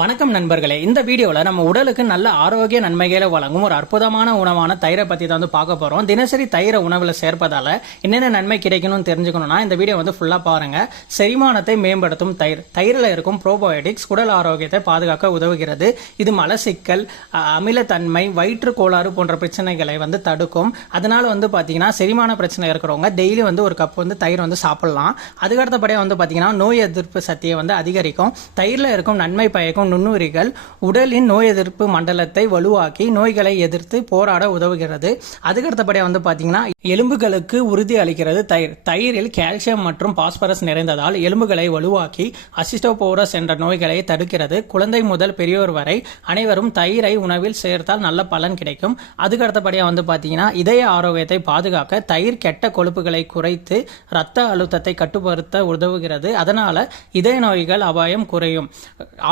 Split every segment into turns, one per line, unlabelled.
வணக்கம் நண்பர்களே. இந்த வீடியோவில் நம்ம உடலுக்கு நல்ல ஆரோக்கிய நன்மைகளை வழங்கும் ஒரு அற்புதமான உணவான தயிரை பற்றி தான் வந்து பார்க்க போகிறோம் தினசரி தயிரை உணவில் சேர்ப்பதால் என்னென்ன நன்மை கிடைக்கணும்னு தெரிஞ்சுக்கணும்னா இந்த வீடியோ வந்து ஃபுல்லாக பாருங்கள் செரிமானத்தை மேம்படுத்தும் தயிர். தயிரில் இருக்கும் ப்ரோபயோட்டிக்ஸ் உடல் ஆரோக்கியத்தை பாதுகாக்க உதவுகிறது. இது மலசிக்கல் அமிலத்தன்மை வயிற்று கோளாறு போன்ற பிரச்சனைகளை வந்து தடுக்கும். அதனால வந்து பார்த்தீங்கன்னா செரிமான பிரச்சனை இருக்கிறவங்க டெய்லி வந்து ஒரு கப் வந்து தயிர் வந்து சாப்பிடலாம். அதுக்கடுத்தபடியாக வந்து பார்த்தீங்கன்னா நோய் எதிர்ப்பு சக்தியை வந்து அதிகரிக்கும். தயிரில் இருக்கும் நன்மை பயக்கும் நுண்ணுயிரிகள் உடலின் நோய் எதிர்ப்பு மண்டலத்தை வலுவாக்கி நோய்களை எதிர்த்து போராட உதவுகிறது. அதுக்கடுத்தபடியாக வந்து பார்த்தீங்கன்னா எலும்புகளுக்கு உறுதி அளிக்கிறது தயிர். தயிரில் கால்சியம் மற்றும் பாஸ்பரஸ் நிறைந்ததால் எலும்புகளை வலுவாக்கி அசிஸ்டோபோரஸ் என்ற நோய்களை தடுக்கிறது. குழந்தை முதல் பெரியோர் வரை அனைவரும் தயிரை உணவில் சேர்த்தால் நல்ல பலன் கிடைக்கும். அதுக்கடுத்தபடியாக வந்து பார்த்தீங்கன்னா இதய ஆரோக்கியத்தை பாதுகாக்க தயிர் கெட்ட கொழுப்புகளை குறைத்து இரத்த அழுத்தத்தை கட்டுப்படுத்த உதவுகிறது. அதனால் இதய நோய்கள் அபாயம் குறையும்.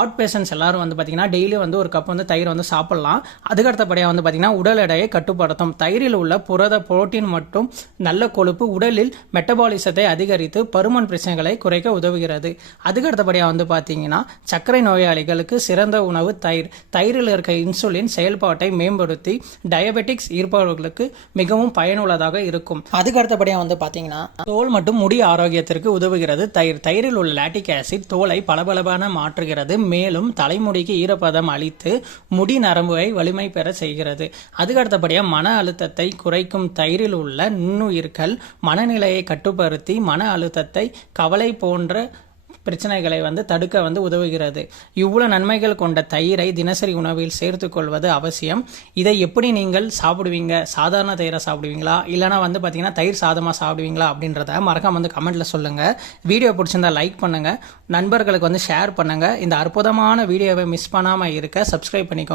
ஆட் பேஷண்ட்ஸ் எல்லாரும் வந்து பார்த்தீங்கன்னா டெய்லி வந்து ஒரு கப் வந்து தயிர் வந்து சாப்பிடலாம். அதுக்கு அடுத்தபடியாக வந்து பார்த்தீங்கன்னா உடல் எடையை கட்டுப்படுத்தும். தயிரில் உள்ள புரத புரோட்டீன் மற்றும் நல்ல கொழுப்பு உடலில் மெட்டபாலிசத்தை அதிகரித்து பருமன் பிரச்சனைகளை குறைக்க உதவுகிறது. அதுக்கு அடுத்தபடியாக வந்து பார்த்தீங்கன்னா சர்க்கரை நோயாளிகளுக்கு சிறந்த உணவு தயிர். தயிரில் இருக்க இன்சுலின் செயல்பாட்டை மேம்படுத்தி டயபெட்டிக்ஸ் இருப்பவர்களுக்கு மிகவும் பயனுள்ளதாக இருக்கும். அதுக்கு அடுத்தபடியாக வந்து பார்த்தீங்கன்னா தோல் மற்றும் முடி ஆரோக்கியத்திற்கு உதவுகிறது தயிர். தயிரில் உள்ள லாட்டிக் ஆசிட் தோலை பளபளபான மாற்றுகிறது. மேலும் தலைமுடிக்கு ஈரப்பதம் அளித்து முடி நரம்புவை வலிமை பெற செய்கிறது. அதுக்கு அடுத்தபடியாக மன அழுத்தத்தை குறைக்கும் தயிரில் உள்ள நுண்ணுயிர்கள் மனநிலையை கட்டுப்படுத்தி மன அழுத்தத்தை கவலை போன்ற பிரச்சனைகளை வந்து தடுக்க வந்து உதவுகிறது. இவ்வளோ நன்மைகள் கொண்ட தயிரை தினசரி உணவில் சேர்த்துக்கொள்வது அவசியம். இதை எப்படி நீங்கள் சாப்பிடுவீங்க? சாதாரண தயிரை சாப்பிடுவீங்களா? இல்லைனா வந்து பார்த்தீங்கன்னா தயிர் சாதமாக சாப்பிடுவீங்களா அப்படின்றத மறக்காம வந்து கமெண்ட்டில் சொல்லுங்கள் வீடியோ பிடிச்சிருந்தா லைக் பண்ணுங்கள் நண்பர்களுக்கு வந்து ஷேர் பண்ணுங்கள் இந்த அற்புதமான வீடியோவை மிஸ் பண்ணாமல் இருக்க சப்ஸ்கிரைப் பண்ணிக்கோங்க.